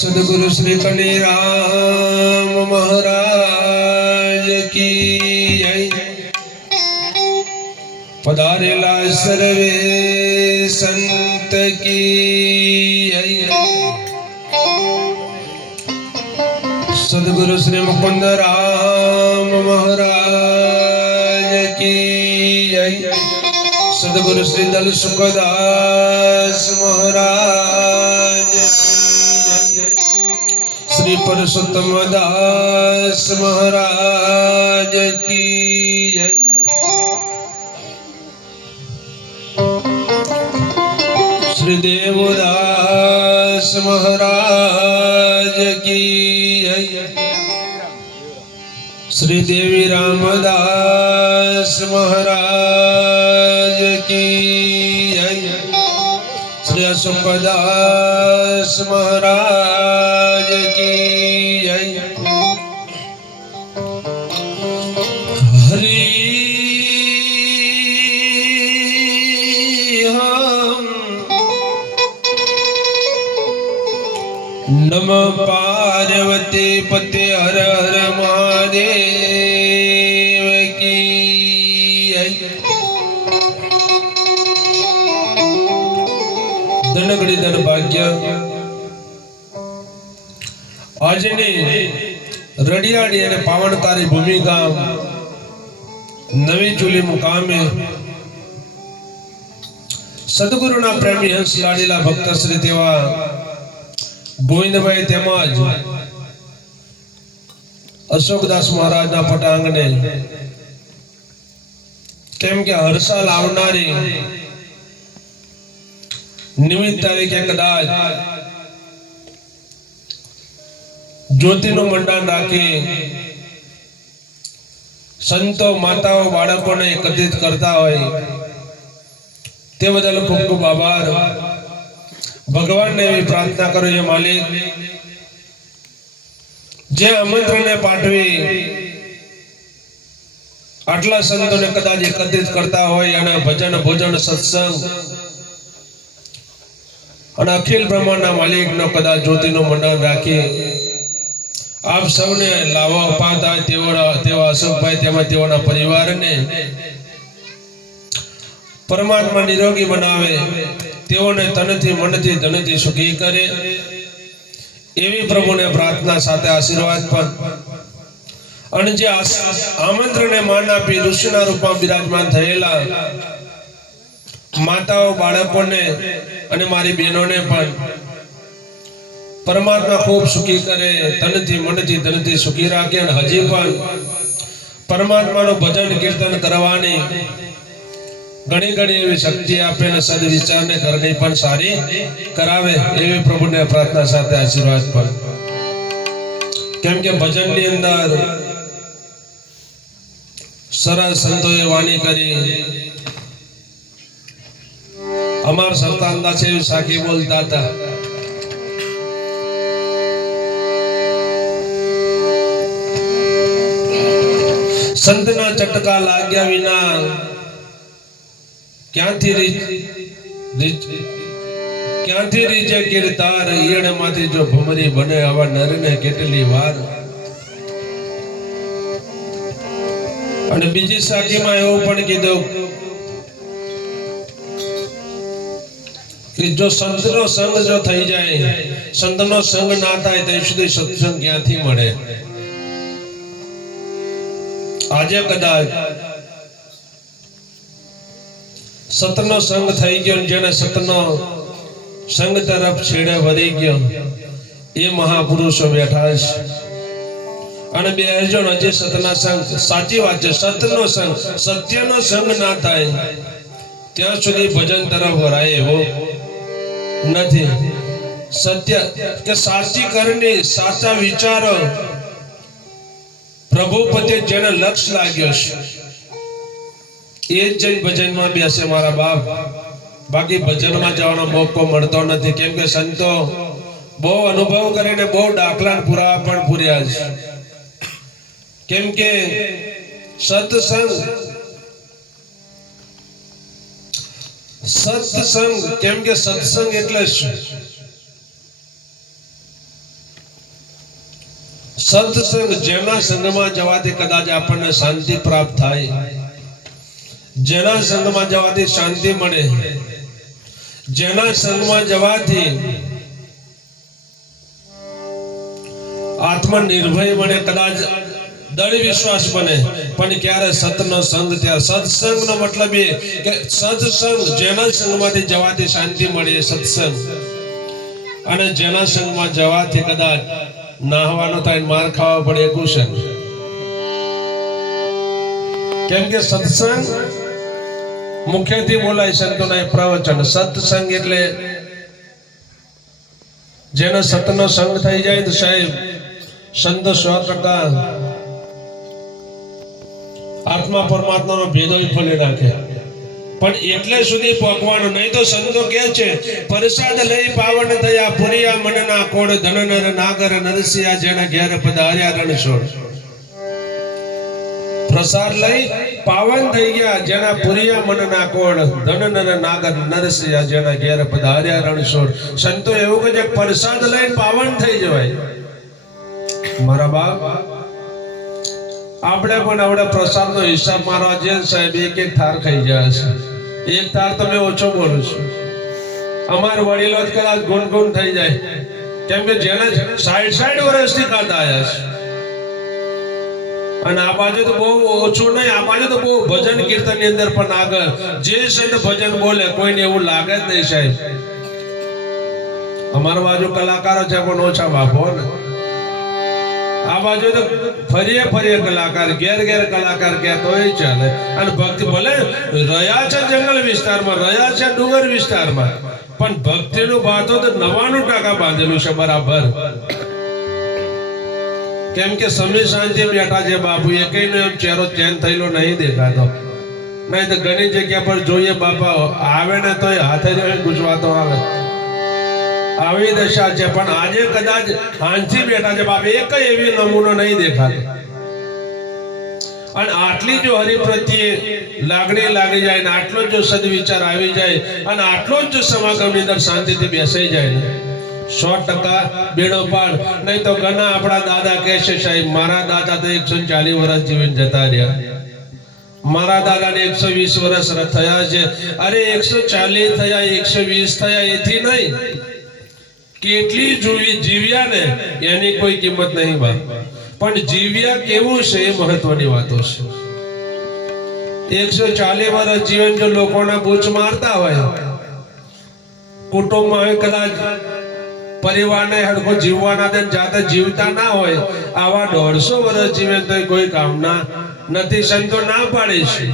सदगुरु श्री कन्हैयाराम महाराज की जय। पधारेला सर्वे संत की जय। सदगुरु श्री मुकुंद राम महाराज की जय। सदगुरु श्री दल सुखदास महाराज, श्री परसोत्तम दास महाराज की जय। श्री देवदास महाराज की जय। श्री देवी रामदास महाराज की जय। श्री अशोकदास महाराज की जय। हरि हम नमः पार्वती पते हर हर महादेव की जय। धनगढ़ी धन भाग्य આજની રડિયાળી અને પાવનકારી ભૂમિ ગામ નવી ચૂલી મુકામે સદગુરુના પ્રેમી હંસ લાડીલા ભક્ત શ્રી તેવા ગોવિંદભાઈ તેમજ અશોકદાસ મહારાજના પટાંગણે કેમ કે હરસાલ આવનારી નિમિત્ત તારીખે કદાચ જ્યોતિનું મંડાણ રાખી સંતો માતાઓ બાળકોને એકત્રિત કરતા હોય તે બદલ ખૂબ ખૂબ આભાર. ભગવાનને એવી પ્રાર્થના કરું છે માલિક, જે આમંત્રણને પાઠવી આટલા સંતોને કદાચ એકત્રિત કરતા હોય અને ભજન ભોજન સત્સંગ અને અખિલ બ્રહ્માંડના માલિકનો કદાચ જ્યોતિનું મંડાણ રાખી આપ સૌને લાવો અપાતા તેવા અશોકભાઈ તેમજ તેઓના પરિવારને પરમાત્મા નિરોગી બનાવે, તેઓને તનથી મનથી ધનથી સુખી કરે એવી પ્રભુને પ્રાર્થના સાથે આશીર્વાદ પણ. અને જે આમંત્રણને માન આપી ઋષિના રૂપમાં બિરાજમાન થયેલા માતાઓ બાળકોને અને મારી બહેનોને પણ પરમાત્મા ખૂબ સુખી કરે, તનથી મનથી ધનથી સુખી રાખે અને હજી પણ પરમાત્માનું ભજન કીર્તન કરવાની ઘણી ઘણી એવી શક્તિ આપે અને સદવિચારને કરણી પણ સારી કરાવે એવી પ્રભુને પ્રાર્થના સાથે આશીર્વાદ પણ. કેમ કે ભજનની અંદર સરસ સંતોએ વાણી કરી. અમાર સરતાનદાસ એવી સાખી બોલતા હતા, સંતના ચટકા લાગ્યા વિના ક્યાંથી રીજે કીર્તાર, ઈયળમાંથી જો ભમરી બને આવા નરને કેટલી વાર. અને બીજી સાખીમાં એવું પણ કીધું કે જો સંતનો સંગ જો થઈ જાય, સંતનો સંગ ના થાય ત્યાં સુધી સત્સંગ ક્યાંથી મળે. આજે કદાચ સતનો સંગ થઈ ગયો, જેને સતનો સંગ તરફ છેડે વળી ગયો એ મહાપુરુષો બેઠા છે. અને બે જણ હજી સતના સંગ, સાચી વાત છે, સતનો સંગ સત્યનો સંગ ના થાય ત્યાં સુધી ભજન તરફ વરાય એવો નથી. સત્ય કે સાચી કરણી, સાચા વિચારો, પ્રભુ પ્રત્યે જેને લક્ષ્ય લાગ્યો છે એ જ જઈ ભજનમાં બેસે મારા બાપ. બાકી ભજનમાં જવાનો મોકો મળતો નથી. કેમ કે સંતો બહુ અનુભવ કરીને બહુ દાખલા પુરાવા પણ પૂર્યા છે. કેમ કે સત્સંગ સત્સંગ કેમ કે સત્સંગ એટલે શું? સત્સંગ જેના સંગમાં જવાથી કદાચ આપણને શાંતિ પ્રાપ્ત થાય, જેના સંગમાં જવાથી શાંતિ મળે, જેના સંગમાં જવાથી આત્મનિર્ભય બને, કદાચ દૃઢ વિશ્વાસ બને, પણ ક્યારે સતનો સંગ ત્યારે સત્સંગનો મતલબ એ કે સત્સંગ જેના સંગમાંથી જવાથી શાંતિ મળે એ સત્સંગ, અને જેના સંગમાં જવાથી કદાચ નાહવાનો થાય, માર ખાવા પડે એ કુસંગ. કેમ કે સત્સંગ મુખ્યથી બોલાય સંતોના પ્રવચન. સત્સંગ એટલે જેનો સતનો સંગ થઈ જાય તો સાહેબ સંતો 100% આત્મા પરમાત્માનો ભેદો ખોલી નાખે. પણ એટલે સુધી પહોંચવાનું નહીં તો સંતો કહે છે પ્રસાદ લઈ પાવન થયા પુરિયા મનના કોડ ધન નર નાગર નરસિયા જેના ઘેર પધાર્યા રણછોડ. પ્રસાદ લઈ પાવન થઈ ગયા જેના પુરિયા મનના કોડ ધન નર નાગર નરસિયા જેના ઘેર પધાર્યા રણછોડ. સંતો એવું કહે છે પ્રસાદ લઈને પાવન થઈ જવાય. મારા બાપ આપણે પણ આવડે પ્રસાદનો હિસાબ મારવા જઈએ સાહેબ, એક થાર ખાઈ જાય છે. એક થાર તમે ઓછો બોલું છું. અમારા વડીલો કદાચ ગુણ થઈ જાય, કેમ કે જેને 60 વર્ષથી ખાતા આવ્યા છે. અને આ બાજુ તો બહુ ઓછું નહીં, આ બાજુ તો બહુ ભજન કીર્તન ની અંદર પણ આગળ જે સંત ભજન બોલે કોઈને એવું લાગે જ નહીં સાહેબ. અમારા બાજુ કલાકારો છે પણ ઓછા બાપો ને. આ બાજુ તો ફરીએ કલાકાર, ઘેર કલાકાર ક્યાં તોય ચાલે. અને ભક્તિ ભલે રહ્યા છે જંગલ વિસ્તારમાં, રહ્યા છે ડુંગર વિસ્તારમાં, પણ ભક્તિનું બાતો તો 99% બાંધેલું છે બરાબર. કેમ કે સમી શાંતિ બેઠા છે બાપુ, એકઈનો એમ ચહેરો ચેન્જ થયેલો નહીં દેખાતો. નહીં તો ઘણી જગ્યા પર જોઈએ બાપા આવે ને તોય હાથે જ ગુજવાતો આવે, આવી દશા છે. પણ આજે કદાચ હાંસી બેઠા છે બાપ, એક એવી નમૂનો નહીં દેખાતો. અને આટલી જો હરિ પ્રત્યે લાગણી લાગી જાય ને આટલો જો સદવિચાર આવી જાય અને આટલો જ સમાગમની અંદર શાંતિથી બેસાઈ જાય ને 100% બેડો પાડ. નહીં તો ઘણા આપણા દાદા કહે છે સાહેબ મારા દાદા તો 140 વર્ષ જીવીને જતા રહ્યા, મારા દાદાને 120 વર્ષ થયા છે. અરે 140 થયા 120 થયા એથી નહીં, કેટલી જીવ્યા ને એની કોઈ કિંમત નહીં બા, પણ જીવ્યા કેવું છે એ મહત્વની વાતો છે. 140 વર્ષ જીવન જો લોકોના બૂચ મારતા હોય, કુટુંબમાં હોય, કદાચ પરિવારને હડકો જીવવાના દે જાતે જીવતા ના હોય, આવા 150 વર્ષ જીવે તો કોઈ કામના નથી. સંતો ના પાડે છે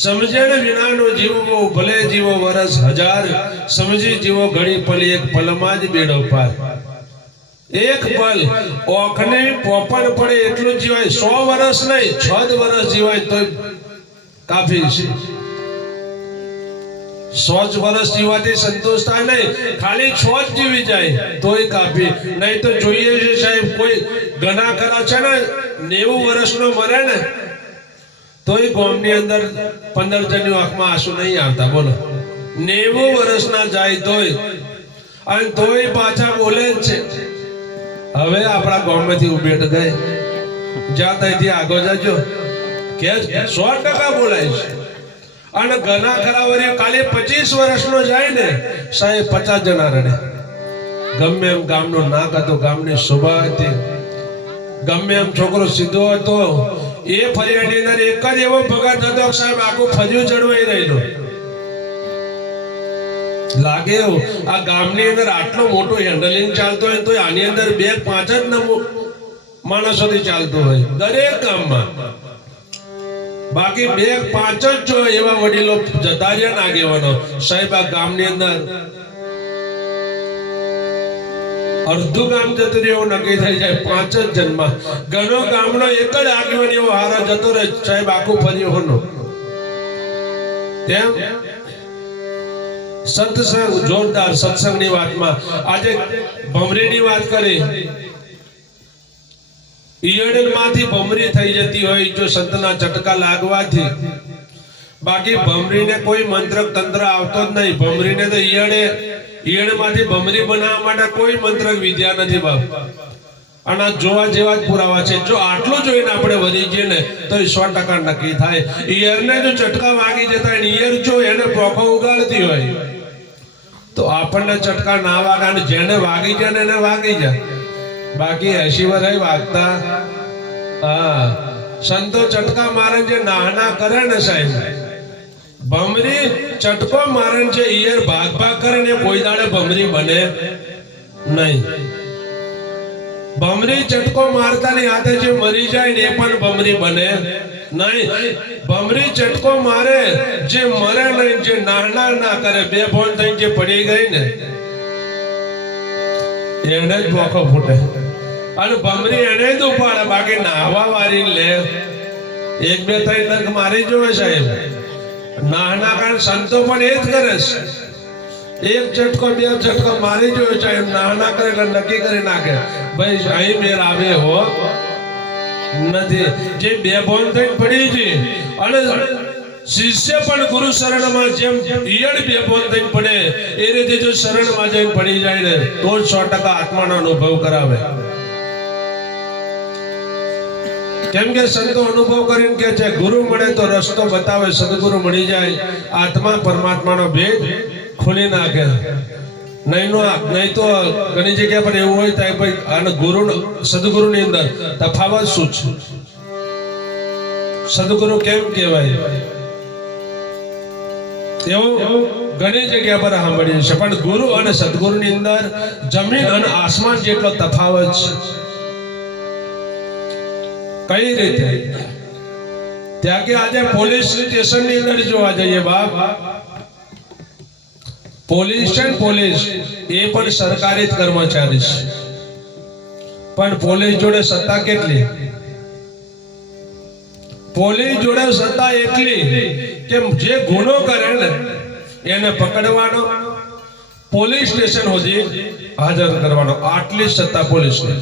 સમજણ વિનાનો જીવવો ભલે જીવો વર્ષ 1000, સમજી જીવો ઘડી પલ એક પલમાં જ બેડો પાર. એક પલ ઓખને પોપર પડે એટલું જીવાય, 100 વર્ષ નહીં 6 વર્ષ જીવાય તો કાફી છે. 100 વર્ષ જીવાથી સંતોષ થાય નહીં, ખાલી 6 જ જીવી જાય તોય કાફી. નહીં તો જોઈએ છે સાહેબ કોઈ ઘણા ખરા છે ને 90 વર્ષનો મરે ને તોય ગામની અંદર 15 જણની આંખમાં આંસુ નહીં આવતા. બોલો 90 વર્ષના જાય તોય, અને તોય પાછા બોલે જ છે. હવે આપણા ગામમાંથી ઉભેટ ગઈ જ્યાં ત્યાંથી આગળ જજો કે 100% બોલાય છે. અને ઘણા ખરા વરે કાલે 25 વર્ષનો જાય ને સાહેબ 50 જણા રડે. ગમે એમ ગામનો નાક હતો, ગામની શોભા હતી, ગમે એમ છોકરો સીધો હતો, એ ફરિયાની અંદર એક જ એવો ભગત હતો સાહેબ આખું ફર્યું ચડવાઈ રહેલો. લાગે આ ગામની અંદર આટલો મોટો હેન્ડલિંગ ચાલતો હોય તો આની અંદર 2-5 જ માણસોથી ચાલતો હોય દરેક ગામમાં. બાકી 2-5 જ જો એવા વડીલો જતા રહ્યા આગેવાનો સાહેબ આ ગામની અંદર અડધું ગામ જતું રહે એવું નક્કી થઈ જાય 5 જ જન્મમાં. ઘણો ગામનો એક જ આગેવાન એવો હારા જતો રહે સાહેબ આખું ફર્યું હોનો. તેમ સત્સંગ જોરદાર. સત્સંગની વાતમાં આજે ભમરીની વાત કરી, ઈયળમાંથી ભમરી થઈ જતી હોય જો સંતના ચટકા લાગવાથી. બાકી ભમરીને કોઈ મંત્ર તંત્ર આવતો જ નહીં. ભમરીને તો ઈયળમાંથી ભમરી બનાવવા માટે કોઈ મંત્ર વિદ્યા નથી બાપ. અને આ જોવા જેવા જ પુરાવા છે. જો આટલું જોઈને આપણે વળી જઈએ ને તો એ 100% નક્કી થાય. ઈયરને જો ચટકા વાગી જતા હોય, ઈયર જો એને પોખો ઉગાડતી હોય તો આપણને ચટકા ના વાગે, અને જેને વાગી જાય ને એને વાગી જાય. બાકી 80 વર્ષ વાગતા સંતો ચટકા મારે જે નાના કરે ને સાહેબ, ભમરી ચટકો મારે છે, ઈયર ભાગ ભાગ કરે ને કોઈ દાડે ભમરી બને નહીં. ભમરી ચટકો મારતાની હાથે જે મરી જાય ને એ પણ ભમરી બને નહીં. ભમરી ચટકો મારે જે મરે નહીં, જે નાના ના કરે, બે ફોન થઈને જે પડી ગઈ ને એને જ બોખો ફૂટે. અને ભમરી એને જ ઉપાડે, બાકી નાહવા વાળી લે 1-2-3 ડંખ મારી જોવે સાહેબ. નાના કારણ સંતો પણ એ જ કરે છે. 1 ઝટકો 2 ઝટકો મારી જોયો છે, નાના કરે એટલે નક્કી કરી નાખે ભાઈ અહીં મેર આવે હો નથી. જે બે બોન થઈને પડી છે, અને શિષ્ય પણ ગુરુ શરણમાં જેમ ઈયળ બે બોન થઈને પડે એ રીતે જો શરણમાં જઈને પડી જાય ને તો જ 100% આત્માનો અનુભવ કરાવે. કેમ કે સંતો અનુભવ કરીને કે છે ગુરુ મળે તો રસ્તો બતાવે, સદગુરુ મળી જાય આત્મા પરમાત્માનો ભેદ ખોલી નાખે. નહીં તો ઘણી જગ્યા પર એવું હોય થાય ભાઈ અને ગુરુ સદગુરુની અંદર તફાવત શું છે, સદગુરુ કેમ કહેવાય, એવું ઘણી જગ્યા પર સાંભળીએ છે. પણ ગુરુ અને સદગુરુની અંદર જમીન અને આસમાન જેટલો તફાવત છે. કઈ રીતે? ત્યાં કે આજે પોલીસ સ્ટેશનની અંદર જોવા જઈએ બાપ, પોલીસ એ પણ સરકારી કર્મચારી છે, પણ પોલીસ જોડે સત્તા કેટલી? પોલીસ જોડે સત્તા એટલી કે જે ગુનો કરે ને એને પકડવાનો, પોલીસ સ્ટેશન સુધી હાજર કરવાનો, આટલી સત્તા પોલીસની.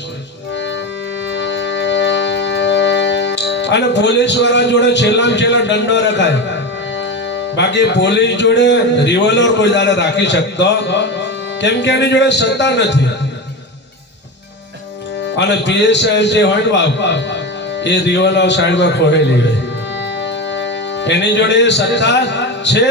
અને પોલીસ વાળા જોડે છેલ્લા દંડો રખાય, બાકી પોલીસ જોડે રિવોલ્વર કોઈ દાડે રાખી શકતો કેમ કે એની જોડે સત્તા નથી. અને પીએસઆઈ જે હોય ને બાપ એ રિવોલ્વર સાઈડમાં ખોયેલી હોય, એની જોડે સત્તા છે.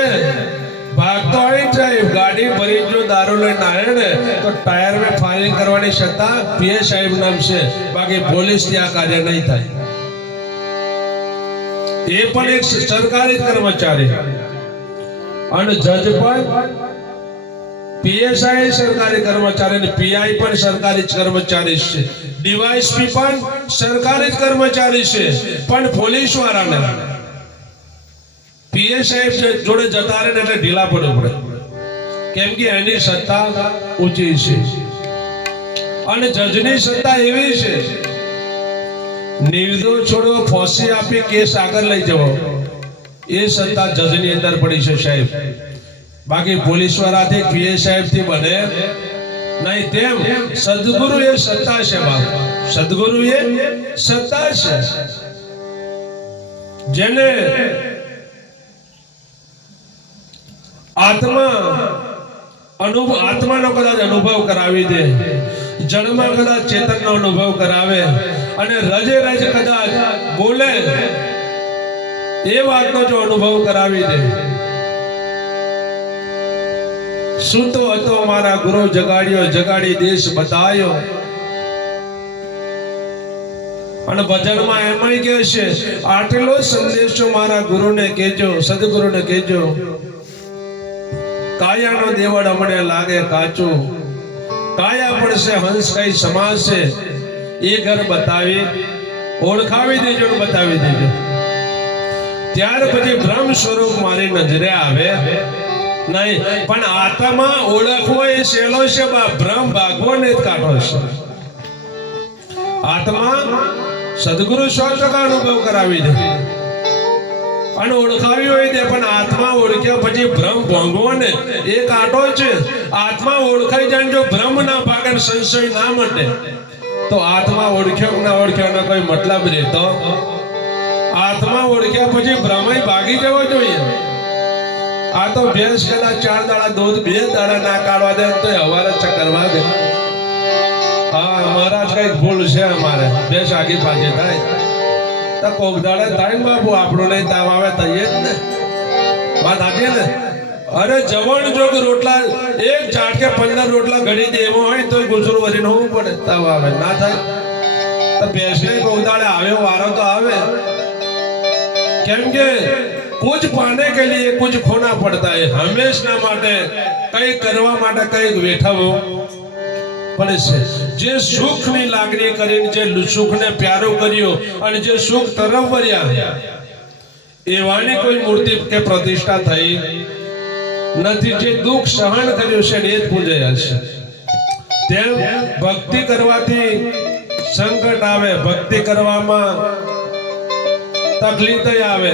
ભાગતો હોય જાય, ગાડી ભરી જો દારૂ લઈને આવે ને તો ટાયર માં ફાયરિંગ કરવાની સત્તા પીએસઆઈ નામ છે, બાકી પોલીસ ત્યાં કાર્ય નહીં થાય. એ પણ એક સરકારી કર્મચારી, અને જજ પણ પીએસઆઈ સરકારી કર્મચારી, અને પીઆઈ પણ સરકારી કર્મચારી છે, ડીવાયએસપી પણ સરકારી કર્મચારી છે. પણ પોલીસ વાળાને પીએસઆઈ જોડે જતા રહે એટલે ઢીલા પડવું પડે, કેમ કે એની સત્તા ઊંચી છે. અને જજની સત્તા એવી છે, નિર્દોષ છોડો ફાંસી આપી કેસ આગળ લઈ જવો એ સત્તા જજની અંદર પડી છે સાહેબ. બાકી પોલીસ વાળાથી પીએસઆઈ થી બને નહીં. તેમ સદગુરુ એ સત્તા છે બાપ, સદગુરુ એ સત્તા છે. જેને આત્માનો કદાચ અનુભવ કરાવી દે, જળમાં કદાચ ચેતનનો અનુભવ કરાવે, અને રજે રજ કદાચ બોલે એ વાતનો જો અનુભવ કરાવી દે. સૂતો હતો મારા ગુરુ જગાડ્યો, જગાડી દેશ બતાયો. અને ભજનમાં એમાંય કહે છે આટલો સંદેશો મારા ગુરુને કહેજો, સદગુરુને કહેજો. કાયાનો દેવળ અમને લાગે કાચું, કાયા પડશે હંસ કઈ સમાશે, એ ઘર બતાવી ઓળખાવી દેજો ને બતાવી દેજો. ત્યાર પછી બ્રહ્મ સ્વરૂપ મારી નજરે આવે નહીં. પણ આત્મા ઓળખવો એ સહેલો છે બા, બ્રહ્મ ભાગવો ને જ કાઢો છે. આત્મા સદગુરુ 100% અનુભવ કરાવી દે અને ઓળખાવી હોય દે, પણ આત્મા ઓળખ્યા પછી ભ્રમ ભાંગવો ને એ કાંટો છે. આત્મા ઓળખાઈ જાય, જો ભ્રમ ના ભાગે સંશય ના મટે તો આત્મા ઓળખ્યો ના ઓળખ્યો એનો કોઈ મતલબ રહેતો. આત્મા ઓળખ્યા પછી ભ્રમય ભાગી જવો જોઈએ. આ તો ભેંસ કદાચ 4 દાડા દૂધ 2 દાડા ના કાઢવા દે તો હવારે ચકરવા દે. હા મહારાજ કઈક ભૂલ છે અમારે બેસ આગી પાછી થાય તો કોક દાડે થાય ને બાપુ આપણું નહીં તાવ આવે તઈએ જ ને વાત સાચી ને અરે જવણ જોગ રોટલા એક ઝાટકે 15 રોટલા ઘડી દેવો હોય તો ગુજરું વરીને હોવું પડે તાવ આવે ના થાય તો બેસને કોક દાડે આવ્યો વારો તો આવે કેમ કે कुछ पाने के लिए कुछ खोना पड़ता है हमेशा માટે કઈ કરવા માટે કઈ વેઠાવો પડે છે જે સુખની લાગણી કરીને જે સુખને પ્યારો કર્યો અને જે સુખ તરફ વર્યા એવાની કોઈ મૂર્તિ કે પ્રતિષ્ઠા થઈ નથી જે દુઃખ સહન કર્યું છે એ જ પૂજાયા છે તેમ ભક્તિ કરવાથી સંકટ આવે ભક્તિ કરવામાં તકલીફ આવે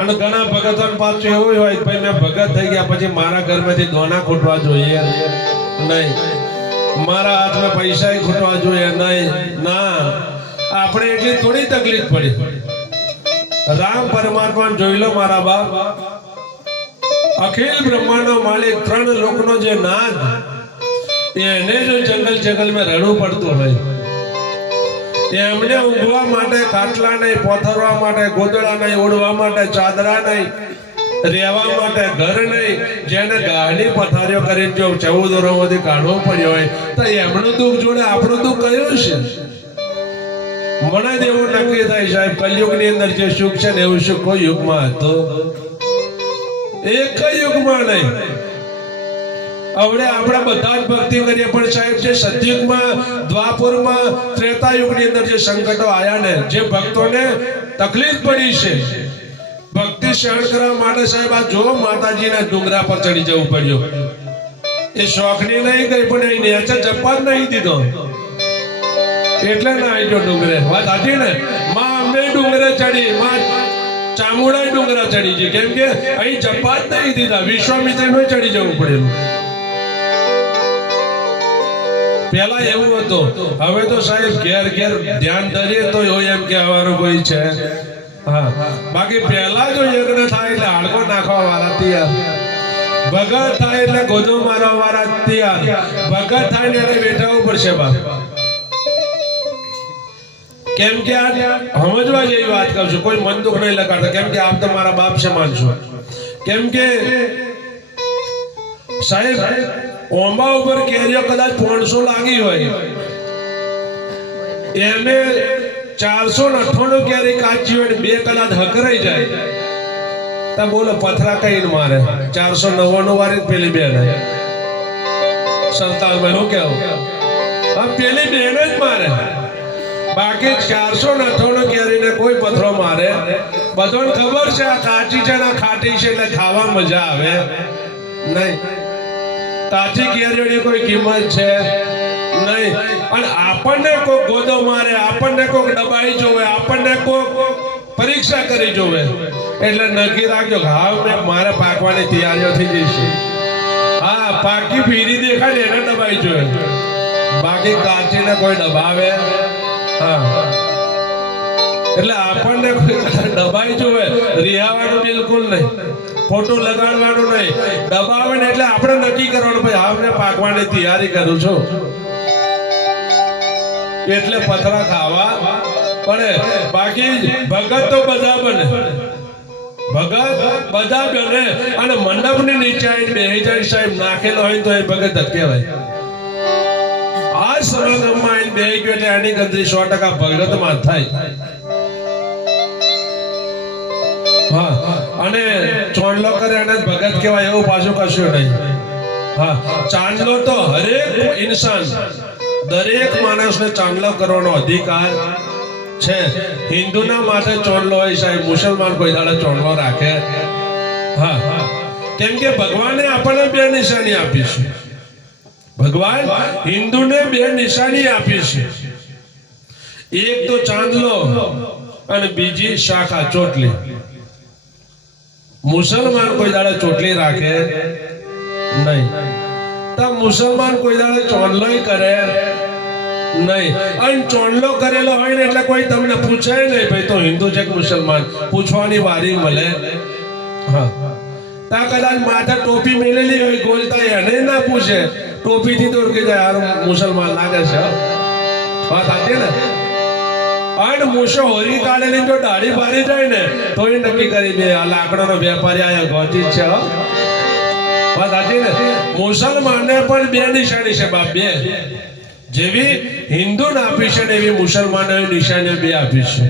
અને ઘણા ભગતોને પાછું એવું હોય ભાઈ મેં ભગત થઈ ગયા પછી મારા ઘરમાંથી દોના ખૂટવા જોઈએ નહીં મારા હાથમાં પૈસા ખૂટવા જોઈએ નહીં ના આપણે એટલી થોડી તકલીફ પડી રામ પરમાત્મા જોઈ લો મારા બાપ અખિલ બ્રહ્માંડનો માલિક 3 લોકનો જે નાથ એને જો જંગલ માં રડવું પડતું હોય એમને ઊંઘવા માટે ખાટલા નહીં પોથરવા માટે ગોદડા નહીં ઓઢવા માટે ચાદરા નહીં રહેવા માટે ઘર નહીં જેને ગાડી પથારીઓ કરીને જો 14 વર્ષથી કાઢવો પડ્યો હોય તો એમનું દુઃખ જોડે આપણું દુઃખ કયું છે મને એવું નક્કી થાય સાહેબ કલયુગની અંદર જે સુખ છે ને એવું સુખ કોઈ યુગમાં હતું એક યુગમાં નહીં હવે આપણે બધા જ ભક્તિ કરીએ પણ સાહેબ જે સતયુગમાં દ્વાપરમાં ત્રેતા યુગની અંદર જે સંકટો આયા ને જે ભક્તોને તકલીફ પડી છે ભક્તિ સહન કરવા માટે સાહેબ આ જો માતાજીના ડુંગરા પર ચડી જવું પડ્યું એ શોખની નહીં ગઈ પણ એ નેચર જપવા જ નહીં દીધો એટલે ના આવી જો ડુંગરે વાત સાચી ને માં અંબે ડુંગરે ચડી માં ચામુંડા ડુંગરા ચડી છે કેમ કે અહીં જપવા જ નહીં દીધા વિશ્વામિત્ર નો ચડી જવું પડેલું પેલા એવું હતું હવે તો સાહેબ ઘેર ધ્યાન ધરીએ તો એમ કે અમારું કોઈ છે હા બાકી પહેલા જો યજ્ઞ થાય એટલે હાડકો નાખવા વાળા તૈયાર ભગત થાય એટલે ગોદો મારવા વાળા તૈયાર ભગત થાય ને એટલે બેઠા ઉપર છે બાપ કેમ કે આ સમજવા જેવી વાત કરું છું કોઈ મન દુઃખ નહીં લગાડતા કેમ કે આપ તો મારા બાપ છે માનશો કેમ કે સાહેબ ઓંબા ઉપર કેરીઓ કદાચ 500 લાગી હોય એને 498 કેરી કાચી હોય 2 કલાક હકરાઈ જાય તો બોલો પથરા કઈને મારે 499 વાળી પેલી બેન સંતાલમાં હું કેવું આ પેલી બેન જ મારે બાકી 498 કેરીને કોઈ પથરો મારે બધાને ખબર છે આ કાચી છે ને ખાટી છે એટલે ખાવા મજા આવે નહીં કાચી કેરીઓની કોઈ કિંમત છે નહીં અને આપણને કોઈ ગોદો મારે આપણને કોઈ દબાઈ જોવે આપણને કોઈ પરીક્ષા કરી જોવે એટલે નક્કી રાખજો કે હા મારે પાકવાની તૈયારીઓ થઈ જશે હા પાકી પીરી દેખાય એને દબાઈ જોવે બાકી કાચીને કોઈ દબાવે હા એટલે આપણને દબાઈ જોવે રિહાવાનું બિલકુલ નહીં ફોટો લગાડવાનો નહીં દબાવે ને એટલે આપણે નક્કી કરવાનું ભાઈ આપણે પાકવાની તૈયારી કરું છું એટલે પથરા ખાવા પડે બાકી ભગત તો બધા બને ભગત બધા બને અને મંડપની નીચે આવીને બેહી જાય સાહેબ નાખેલો હોય તો એ ભગત જ કહેવાય આ સમાગમમાં આવીને બેહી ગયો એટલે આની ગણતરી 100% ભગતમાં થાય હા અને ચોંડલો કરે અને ભગત કહેવાય એવું પાછું કશું નહીં હા ચાંદલો તો હરેક ઇન્સાન દરેક માણસને ચાંદલો કરવાનો અધિકાર છે હિન્દુના માથે ચોંડલો હોય સાહેબ મુસલમાન કોઈ દાડે ચોંડલો રાખે હા કેમ કે ભગવાને આપણને 2 નિશાની આપી છે ભગવાન હિન્દુને 2 નિશાની આપી છે એક તો ચાંદલો અને બીજી શાખા ચોટલી મુસલમાન કોઈ દાડે ચોટલી રાખે નહીં તો મુસલમાન કોઈ દાડે ચોંડલોય કરે નહીં અને ચોંડલો કરેલો હોય ને એટલે કોઈ તમને પૂછે નહીં ભાઈ તો હિન્દુ છે કે મુસલમાન પૂછવાની વારી મળે હા તા કદાચ માથે ટોપી મેલેલી હોય ગોલતા એને ના પૂછે ટોપીથી તો કે યાર મુસલમાન લાગે છે વાત સાચી ને અને મૂછો હોરી કાઢીને જો દાઢી પાડી જાય ને તો એ નક્કી કરી દે આ લાકડાનો વેપારી આયા ગોતી છે વાત સાચી ને મુસલમાનને પણ બે નિશાની છે બાપ બે જેવી હિન્દુ આપી છે ને એવી મુસલમાનો નિશાની બે આપી છે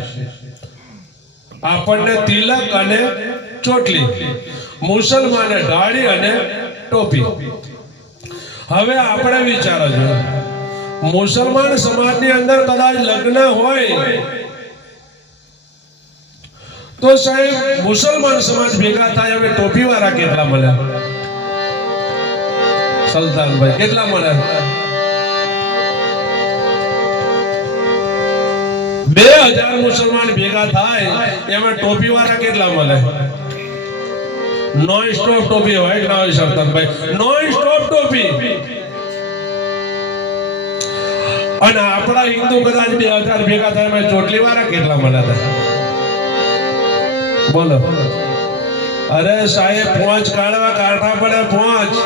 આપણને તિલક અને ચોટલી મુસલમાને દાઢી અને ટોપી હવે આપણે વિચારો છો મુસલમાન સમાજની અંદર કદાચ લગ્ન હોય તો સાહેબ મુસલમાન સમાજ ભેગા થાય હવે ટોપી વાળા કેટલા મળે સુલતાનભાઈ કેટલા મળે 2000 મુસલમાન ભેગા થાય એમાં ટોપી વાળા કેટલા મળે નોન સ્ટોપ ટોપી હોય કે ના હોય સુલતાનભાઈ નોન સ્ટોપ ટોપી અને આપણા હિન્દુ કદાચ 2000 ભેગા થાય એમાં ચોટલી વાળા કેટલા મળે બોલો અરે સાહેબ 5 કાઢવા કાઢવા પડે 5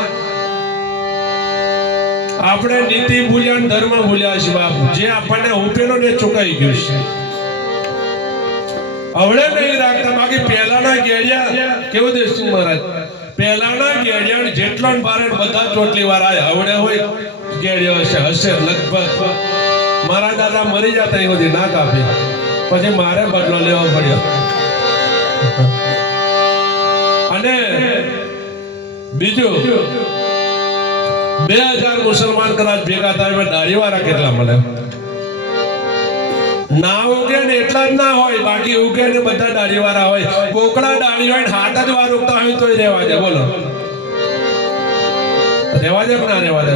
આપણે નીતિ ભૂલ્યા ધર્મ ભૂલ્યા છે બાપુ જે આપણને ઉપેલો ને ચુકાઈ ગયું છે હવે નહીં રાખતા બાકી પહેલાના ગેડિયા કેવું દેશું મહારાજ પહેલાના ગેડિયા જેટલો બારે બધા ચોટલી વાળા હવે હોય ગેડિયો હશે લગભગ મારા દાદા મરી જતા એ બધી ના કાપી પછી મારે બદલો લેવો પડ્યો અને બીજું 2000 મુસલમાન કદાચ ભેગા થાય દાઢી વાળા કેટલા મળે ના ઉગે ને એટલા જ ના હોય બાકી ઉગે ને બધા દાઢી વાળા હોય કોકડા દાઢી હોય હાથ જ વાર ઉગતા હોય તો રહેવા દે બોલો રહેવા દે કે ના રહેવા દે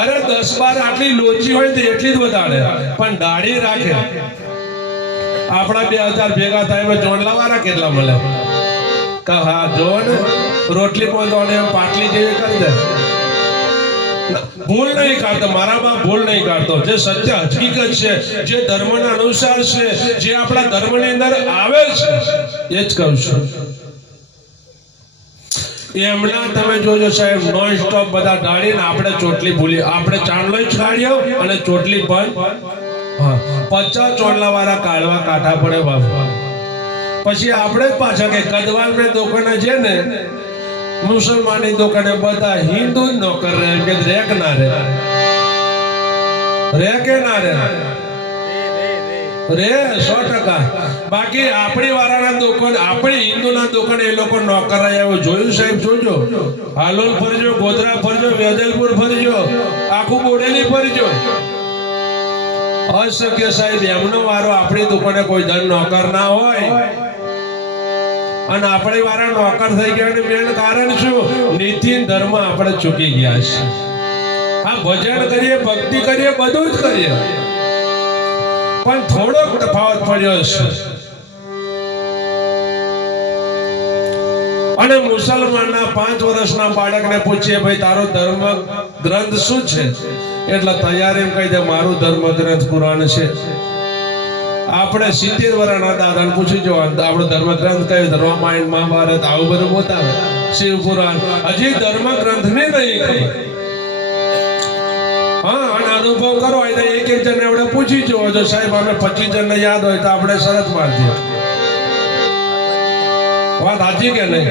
અરે 10-12 આટલી લોચી હોય તો એટલી જ વધારે પણ દાઢી રાખે આપણા 2000 ભેગા થાય જોડલા વાળા કેટલા મળે હા જોડ રોટલી પોંદોને પાટલી જેવી કરી દે ભૂલ નહીં કાઢતો મારા બાપ ભૂલ નહીં કાઢતો જે સત્ય હકીકત છે જે ધર્મના અનુસાર છે જે આપણા ધર્મની અંદર આવે છે એ જ કહું છું એમના તમે જોજો સાહેબ નોન સ્ટોપ બધા દાઢીને આપણે ચોટલી ભૂલી આપણે ચાંદલો જ કાઢ્યો અને ચોટલી પણ 50 ચોટલા વાળા કાઢવા કાઢા પડે બાપ પછી આપણે જ પાછા કે કદવાલ ને દુકાને છે ને મુસલમાની દુકાને બધા હિન્દુ નોકર રહે કે રેક ના રે રે કે ના રે રે 100% બાકી આપણી વાળાના દુકાન આપણી હિન્દુના દુકાને એ લોકો નોકર રહ્યા એવું જોયું સાહેબ જોજો હાલોલ ફરજો ગોધરા ફરજો વેજલપુર ફરજો આખું બોડેલી ફરજો અશક્ય સાહેબ એમનો વારો આપણી દુકાને કોઈ ધન નોકર ના હોય અને આપણે વાળા નોકર થઈ ગયા ને મેન કારણ શું નીતિ ધર્મ આપણે ચૂકી ગયા છે હા ભજન કરીએ ભક્તિ કરીએ બધું જ કરીએ પણ થોડોક તફાવત પડ્યો છે અને મુસલમાનના 5 વર્ષના બાળકને પૂછીએ ભાઈ તારો ધર્મ ગ્રંથ શું છે એટલે તૈયાર એમ કહી દે મારું ધર્મ ગ્રંથ કુરાન છે આપણે 70 વર્ષના દાદાને પૂછી જો આપણો ધર્મ ગ્રંથ કયો રામાયણ મહાભારત આવું બધું બતાવે શિવ પુરાણ હજી ધર્મ ગ્રંથ ને નહીં ખબર હા અને અનુભવ કરો એટલે એક જણ એવડે પૂછી જો જો સાહેબ અમે 25 જણને યાદ હોય તો આપણે શરત માર દઈએ વાત સાચી કે નહીં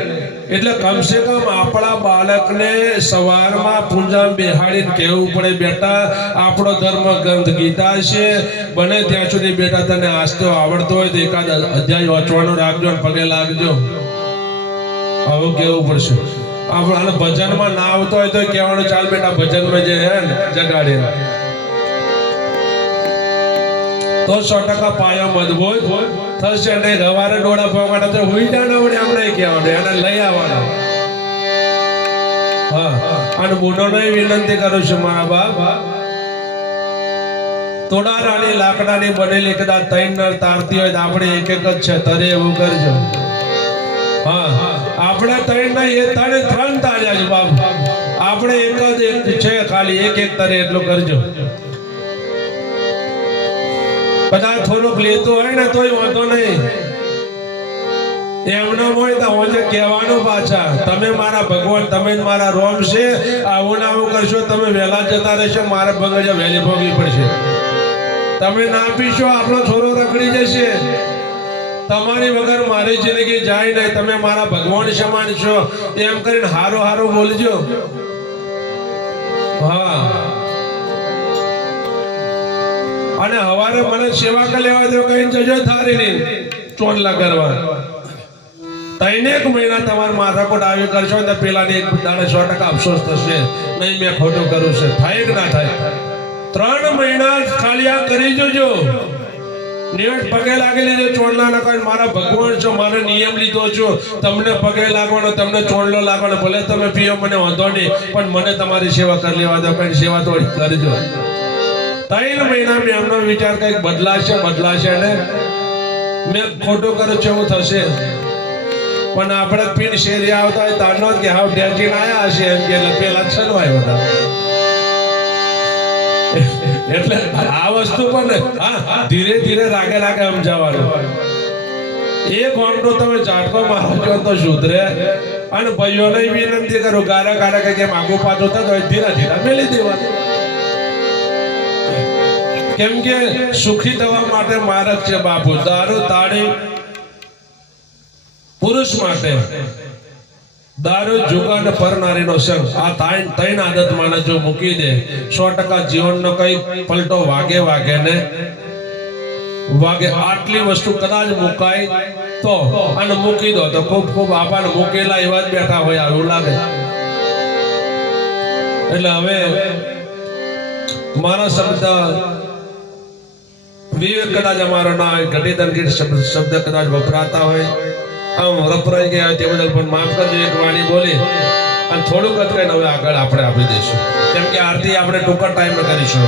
એટલે કમસે કમ આપણા બાળકને સવારમાં પૂજા બેહાડીને કહેવું પડે બેટા આપણો ધર્મ ગ્રંથ ગીતા છે બને ત્યાં સુધી બેટા તને આસ્તો આવડતો હોય તો એકાદ અધ્યાય વાંચવાનો રાખજો ને પગે લાગજો આવું કેવું પડશે આપણે ભજનમાં ના આવતો હોય તો કહેવાનું ચાલ બેટા ભજનમાં જે હે ને જગાડે તો 100% પાયો મજબૂત થશે ને સવારે ડોળા ફોગાડે તો હુઈ જાને આવડે આમ નહીં કહેવાનું એને લઈ આવવાનો હા અને બુઢોને વિનંતી કરું છું મારા બાપ તોડારાની લાકડાની બનેલી કદાચ 3 નર તારતી હોય તો આપણે એક જ છે તરે એવું કરજો હા આપણે 3 નહીં એ 3 તાર્યા છે બાપ આપણે એક જ છે ખાલી એક તરે એટલું કરજો કદાચ થોડુંક લેતો હોય ને તોય વાંધો નહીં એમનો હોય તો હું કહેવાનું પાછા તમે મારા ભગવાન તમે જ મારા રોમ છે આવું ને આવું કરશો તમે વહેલા જતા રહેશો મારા ભગવાન વહેલી ભોગવી પડશે તમે ના પીશો આપણો છોરો રખડી જશે તમારી વગર મારી જિંદગી જાય નહીં તમે મારા ભગવાન સમાન છો એમ કરીને હારો હારો બોલજો હા અને હવારે મને સેવા કરી લેવા દો કઈ જજો થારી ની ચોંડલા કરવા 3 મહિના તમારા માથાકોટ આવી કરશો ને પેલાને એક દાડે 100% અફસોસ થશે નહીં મેં ખોટું કર્યું છે થાય કે ના થાય 3 મહિના ખાલી આ કરી જોજો નિયત પગે લાગી લેજો ચોંડલા ના કોઈ મારા ભગવાન છો મારો નિયમ લીધો છો તમને પગે લાગવાનો તમને ચોંડલો લાગવાનો ભલે તમે પીઓ મને વાંધો નહીં પણ મને તમારી સેવા કરી લેવા દો કઈ સેવા થોડી કરજો 3 મહિના મેં એમનો વિચાર કઈક બદલાશે ને મેં ખોટું કરું છું એવું થશે પણ આપણે પીન શેરી આવતા હોય તારનો કે હાવ ડેજીન આયા હશે એમ કે પેલા ચલવાય બધા એટલે આ વસ્તુ પણ હા ધીરે ધીરે રાગે સમજાવવાનું એક વાંકડો તમે ઝાટકો મારો છો તો સુધરે અને ભાઈઓને વિનંતી કરું ગારા કે આગુ પાછું થતો હોય ધીરે ધીરે મેલી દેવાનું કેમ કે સુખી થવા માટે માર્ગ છે બાપુ દારૂ તાળી પુરુષ માટે દારૂ જુગાર પરનારીનો સંગ આ ત્રણ આદત માને જો મૂકી દે 100% જીવનનો કઈ પલટો વાગે ને વાગે આટલી વસ્તુ કદાચ મુકાય તો અને મૂકી દો તો ખૂબ આભાર મૂકેલા એવા જ બેઠા હોય આવું લાગે એટલે હવે મારા શબ્દ વિવેક કદાચ અમારો ના હોય ઘટીદનગીર શબ્દ કદાચ વપરાતા હોય આમ વપરાઈ ગયા તે બદલ પણ માફ કરજો એક વાણી બોલી અને થોડુંક જ કહીને હવે આગળ આપણે આપી દઈશું કેમ કે આરતી આપણે ટૂંકા ટાઈમમાં કરીશું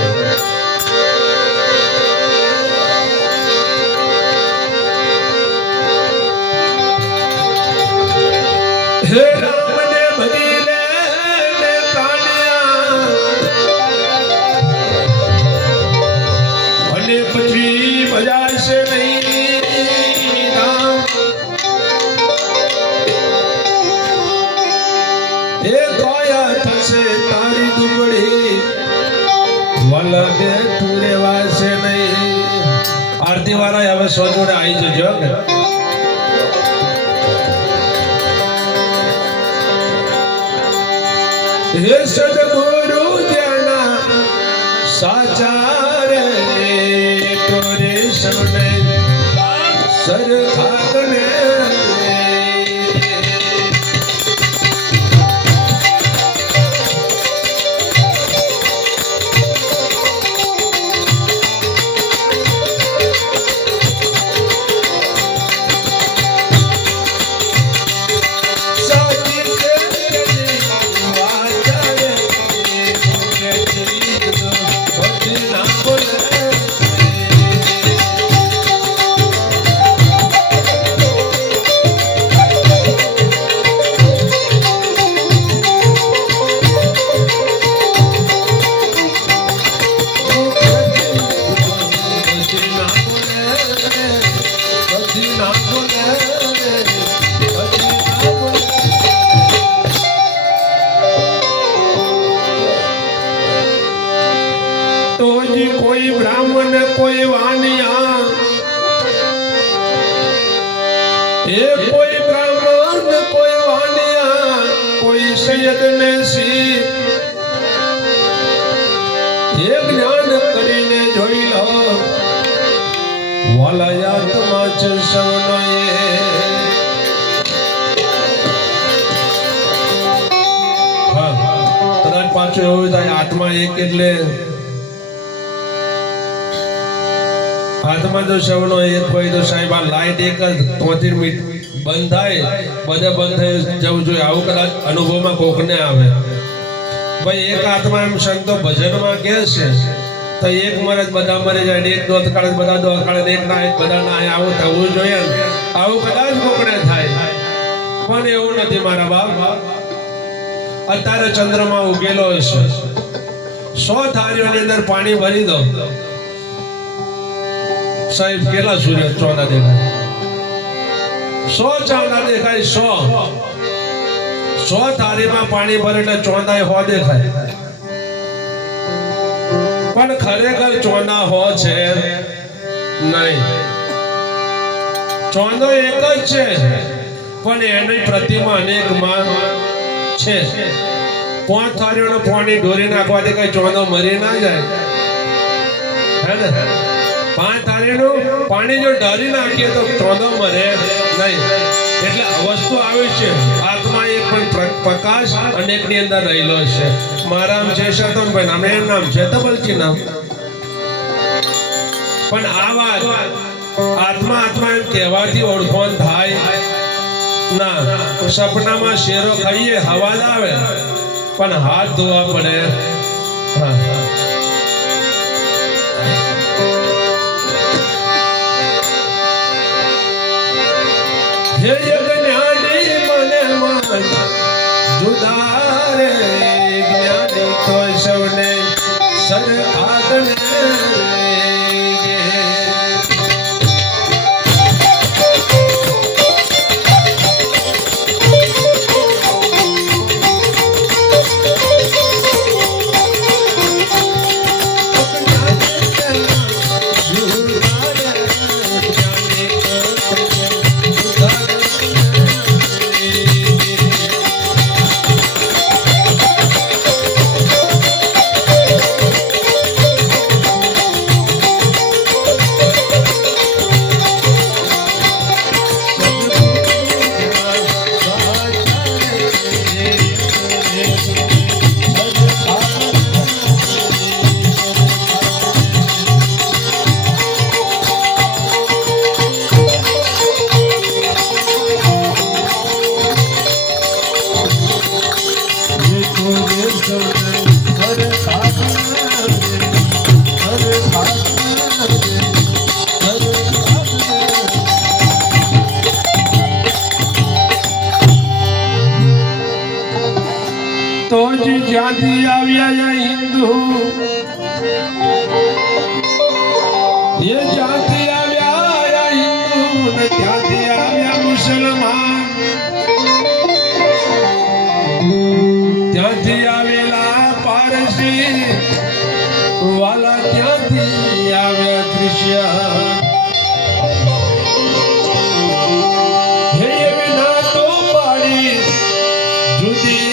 હે રામ ને ભજી લે ને પ્રાણિયા અને પછી ભજાશે નહીં તારી દુબળી વલગે તુરે વાસે નહીં આરતી વાળા હવે સો જોડે આવી જજો હે સદગુરુ જના સાચા રે તોરે સને સરખાગને कोई ब्राह्मण कोई वानिया कोई ब्राह्मण कोई वानिया कोई सैयद ने सी ज्ञान करीने જોઈ લો વાલાયાતમાં છે સૌનો કદાચ પાછું એવું થાય આત્મા એક એટલે હાથમાં જો સૌનો એક હોય તો સાહેબ આ લાઈટ એક જ 73 મિનિટ બંધ થાય બધે બંધ થઈ જવું જોઈએ આવું કદાચ અનુભવમાં કોકને આવે ભાઈ એક આત્મા એમ સંતો ભજનમાં કહે છે તો એક મરે બધા મરી જાય એક દોત કાળે બધા દોત કાળે એક ના એક બધા ના આવું થવું જોઈએ આવું કદાચ કોકને થાય પણ એવું નથી મારા બાપ અત્યારે ચંદ્રમાં ઉગેલો હશે 100 થાળીઓની અંદર પાણી ભરી દો સાહેબ કેટલા સૂર્ય ચોદા દેખાય 100 ચાંદા દેખાય 100 થાળીમાં પાણી ભરે એટલે ચોંદાય હો દેખાય પણ ખરેખર ચોંદા હો છે નહીં ચોંદો એક જ છે પણ એની પ્રતિમા અનેક માં છે 5 થાળીઓને પાણી ઢોરી નાખવાથી કઈ ચોંદો મરી ના જાય હે ને 5 થાળીનું પાણી જો ઢારી નાખીએ તો ચોંદો મરે નહીં એટલે વસ્તુ આવી છે આત્મા એક પણ પ્રકાશ અનેકની અંદર રહેલો છે મારા નામ છે શતનભાઈ નામ એનું નામ છે તબલજી નામ પણ આ વાત આત્મા આત્મા એમ કહેવાથી ઓળખાણ થાય ના સપનામાં શેરો ખાઈએ હવા આવે પણ હાથ ધોવા પડે હા હે જ્ઞાની મને મન જુદારે જ્ઞાની તો સૌને સર આગળ જ્યાંથી આવ્યા હિન્દુ એ જ્યાંથી આવ્યા હિન્દુ ને ત્યાંથી આવ્યા મુસલમાન ત્યાંથી આવેલા પારસી વાલા ત્યાંથી આવ્યા ક્રિશ્ચિયન હે વિના તો પાડી જુદી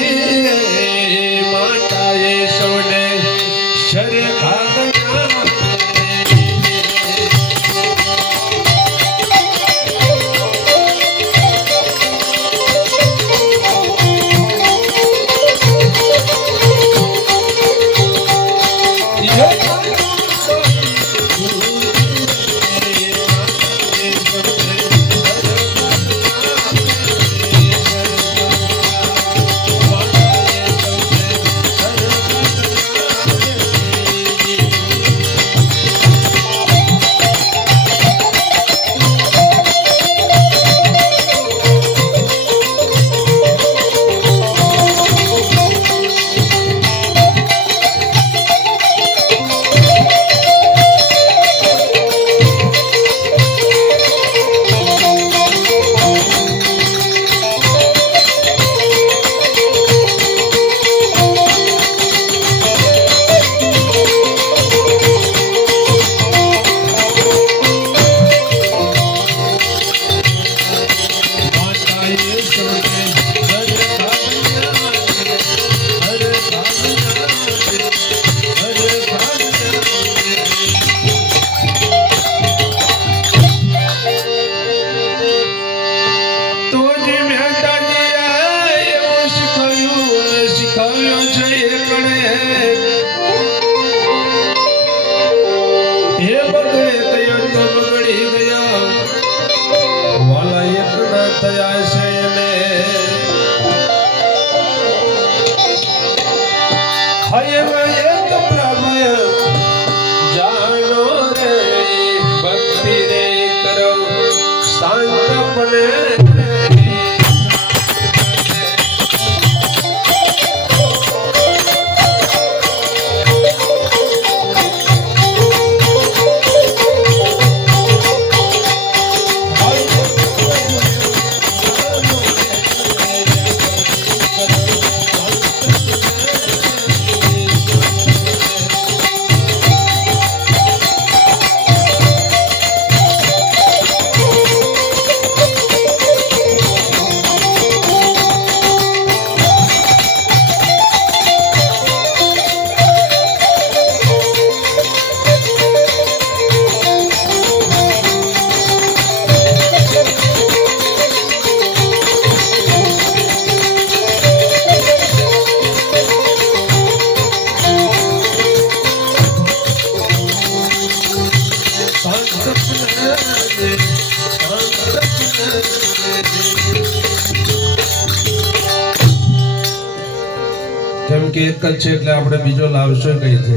એક જ છે એટલે આપણે બીજો લાવશો કઈ છે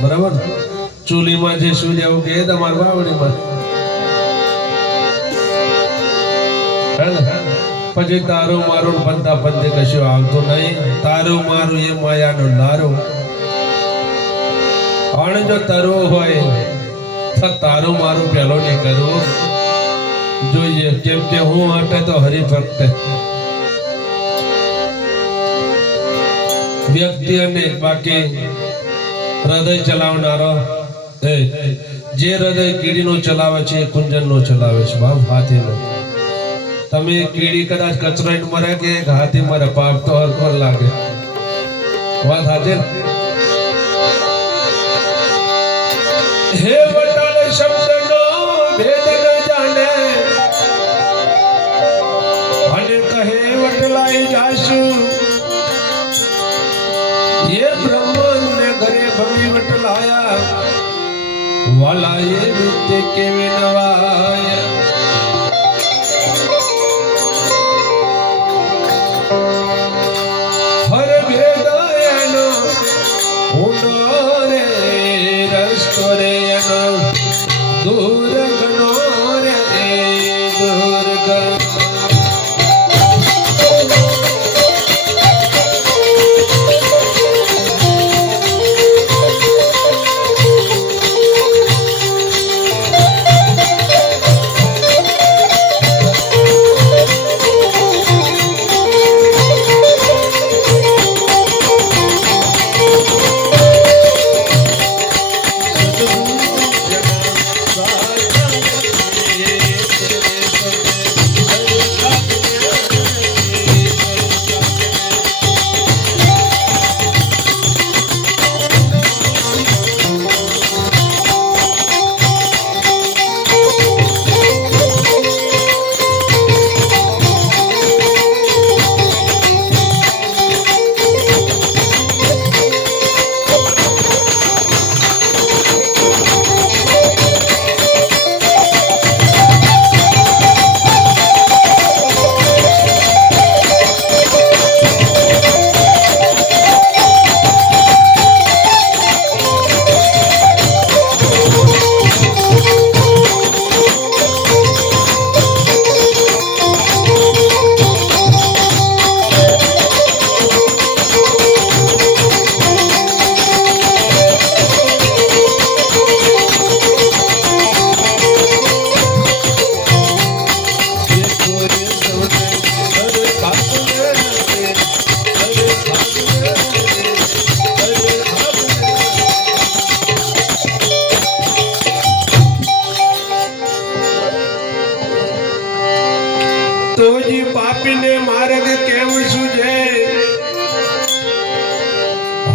બરાબર ચૂલીમાં જે સૂર્ય આવું કે તમારા વાવડીમાં પછી તારું મારું બંધા બંધે કશું આવતું નહીં તારું મારું એ માયાનો લારો અને જો તરવું હોય તો તારું મારું પેલો નહીં કરવું જોઈએ કેમ કે હું હટે તો હરિભક્ત વ્યક્તિ અને બાકી હૃદય ચલાવનારો જે હૃદય કીડીનો ચલાવે છે એ કુંજનનો ચલાવે છે બાપ હાથીનો તમે કીડી કદાચ કચરાઈને મરે કે એક હાથી મરે પાપ તો હરખો લાગે વાત હાજર હે વટાળ શબ્દનો ભેદ ન જાણે અને કહે વટલાઈ જાશુ ये ब्रह्मन ने घरे भवी वटलाया वाला ये विद्य के विनवाया हर भेदायनो उनो रे रस्तो रे नो दूर गनो रे दूर गनो પાપી ને માર્ગ કેમ સુજે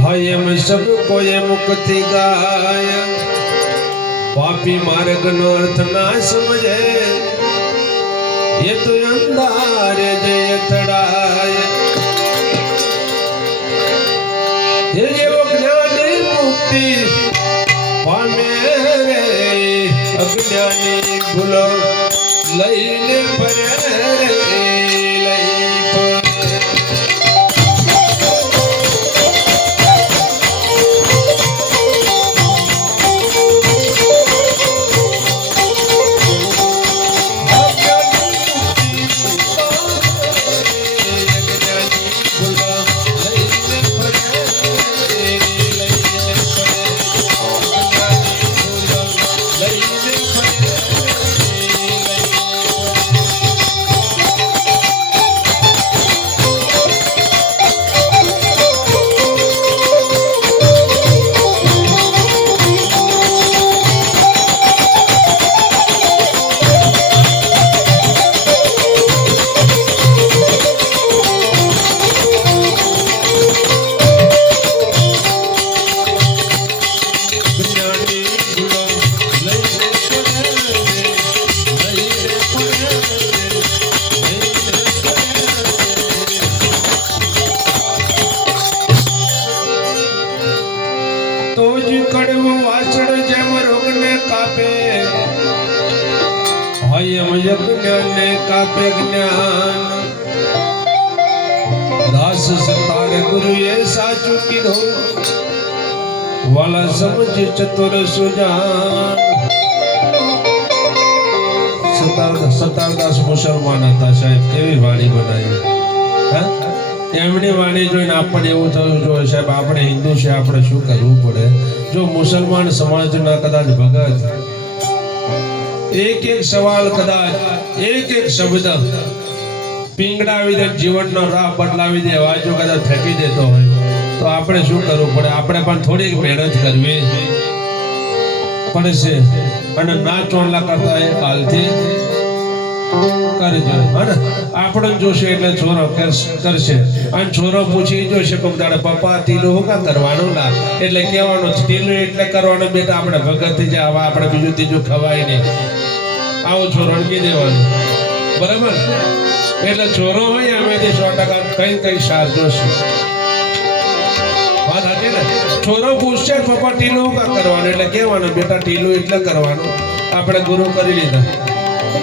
હોય એમ સબ કોઈ મુક્તિ ગાય પાપી માર્ગ નો અર્થ ના સમજે એ તો અંધારે જય તડાય એ જેવો જ્ઞાની મુક્તિ પામે રે અજ્ઞાની ભૂલો લઈને ફરે રે यज्ञ कापे ज्ञान દાસ સતાર ગુરુ એ સાચું કીધું વાલા સમજ ચતુર સુજાન સતારદાસ મુસલમાન હતા સાહેબ કેવી વાણી બનાવી હા એમની વાણી જોઈને આપણને એવું થયું જો સાહેબ આપણે હિન્દુ છે આપણે શું કરવું પડે જો મુસલમાન સમાજના કદાચ ભગત એક એક સવાલ કદાચ એક એક શબ્દ પીંગડાવી દે જીવનનો રાહ બદલાવી દે એવા જો કદાચ ફેંકી દેતો હોય તો આપણે શું કરવું પડે આપણે પણ થોડીક મહેનત કરવી પડશે અને ના ચોંડલા કરતા એ કાલથી કરજો અને આપણે જોશે એટલે છોરો કરશે અને છોરો પૂછી જોશે કોક દાડે પપ્પા તીલું હું કા કરવાનું ના એટલે કહેવાનું તીલું એટલે કરવાનું બેટા આપણે ભગત થઈ જાય હવે આપણે બીજું ત્રીજું ખવાય નહીં આવું છોરો અડકી દેવાનું બરાબર એટલે છોરો હોય અમેથી 100% કઈ સાર જોશે વાત સાચી ને છોરો પૂછશે પપ્પા ટીલું કા કરવાનું એટલે કહેવાનું બેટા ટીલું એટલે કરવાનું આપણે ગુરુ કરી લીધા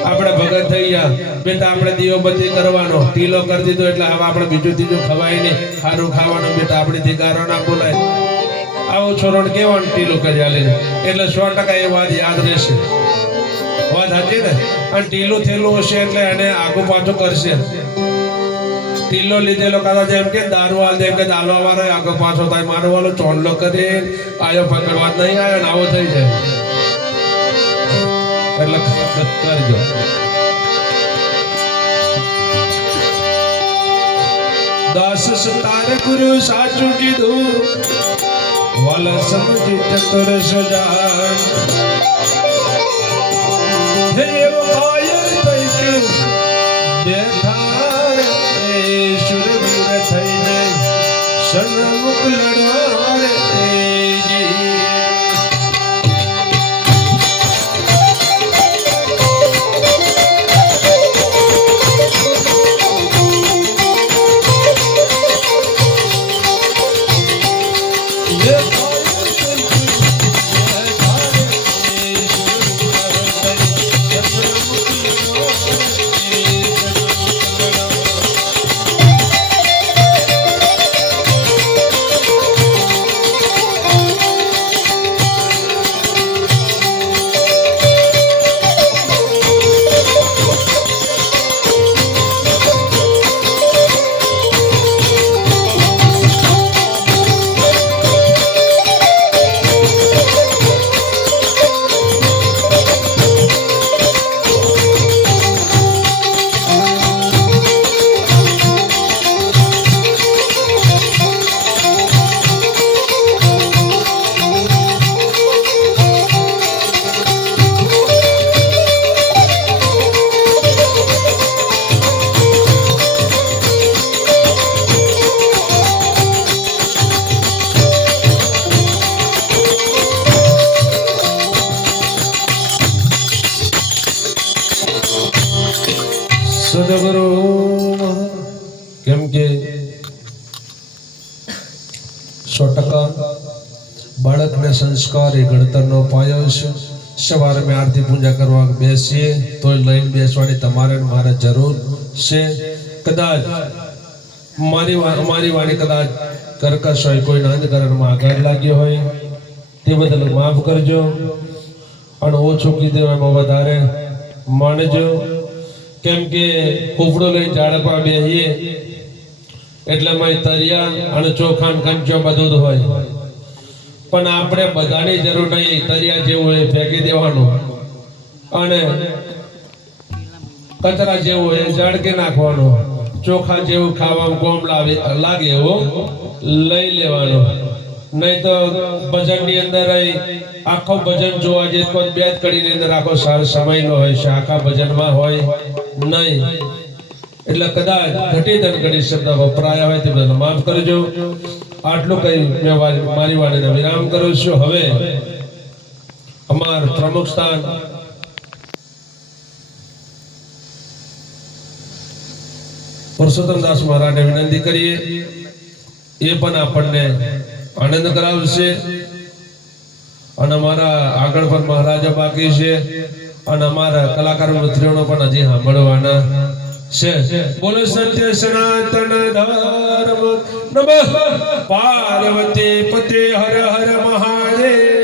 આપણે ભગત થઈ ગયા બેટા આપણે દીવબત્તી કરવાનો ટીલો કરી દીધો એટલે હવે આપણે બીજું ત્રીજું ખવાય નહીં સારું ખાવાનું બેટા આપણીથી ગારો ના બોલાય આવું છોરોને કહેવાનું ટીલું કરી આલે એટલે 100% એ વાત યાદ રહેશે વાત સાચી ને અને ટીલું થયેલું હશે એટલે એને આગુ પાછું કરશે ટીલો લીધેલો કદાચ એમ કે દારૂ હાલ જેમ કે દારૂ વાળો આગો પાછો થાય મારો વાળો ચોંડલો કરે આયો પકડવા નહીં આવ્યો ને આવો થઈ જાય એટલે કરજો દાસ સતાર ગુરુ સાચું કીધું વાલા સમજી ચતુર સુજાન હે આયર તૈક બેઠા રે શુરવીર થઈને સન્મુખ લડવા રે સદગુરુ કેમ કે 100% બાળકને સંસ્કાર એ ઘડતરનો પાયો છે સવારે મેં આરતી પૂજા કરવા બેસીએ તો લઈને બેસવાની તમારે મારે જરૂર છે કદાચ મારી વાણી કદાચ કર્કશ હોય કોઈ અંધકરણમાં આગળ લાગ્યો હોય તે બદલ માફ કરજો અને ઓછું કીધું એમાં વધારે માનજો કેમ કે કુપડો લઈને ઝાડ પર બેહીએ એટલે મેં તરિયા અને ચોખાન કંચો બધું જ હોય પણ આપણે બધાની જરૂર નહીં તરિયા જેવું હોય ફેંકી દેવાનું અને કચરા જેવું હોય ઝાડકે નાખવાનું ચોખા જેવું ખાવામાં કોમ લાગે એવું લઈ લેવાનું નહીં તો ભજનની અંદર આખો ભજન જોવા જઈએ તો બે જ કડીની અંદર આખો સમયનો હોય છે આખા ભજનમાં હોય નહીં એટલે કદાચ ઘટી ધનગઢી શબ્દ વપરાયા હોય તે બદલ માફ કરજો આટલું કઈ મેં મારી વાણીને વિરામ કરું છું હવે અમાર પ્રમુખ સ્થાન પુરુષોત્તમદાસ મહારાજને વિનંતી કરીએ એ પણ આપણને આનંદ કરાવશે અને અમારા આગળ પણ મહારાજા બાકી છે અને અમારા કલાકાર મિત્રોનો પણ હજી સાંભળવાના છે. બોલો સત્ય સનાતન ધર્મ નમઃ પાર્વતી પતે હર હર મહાદેવ.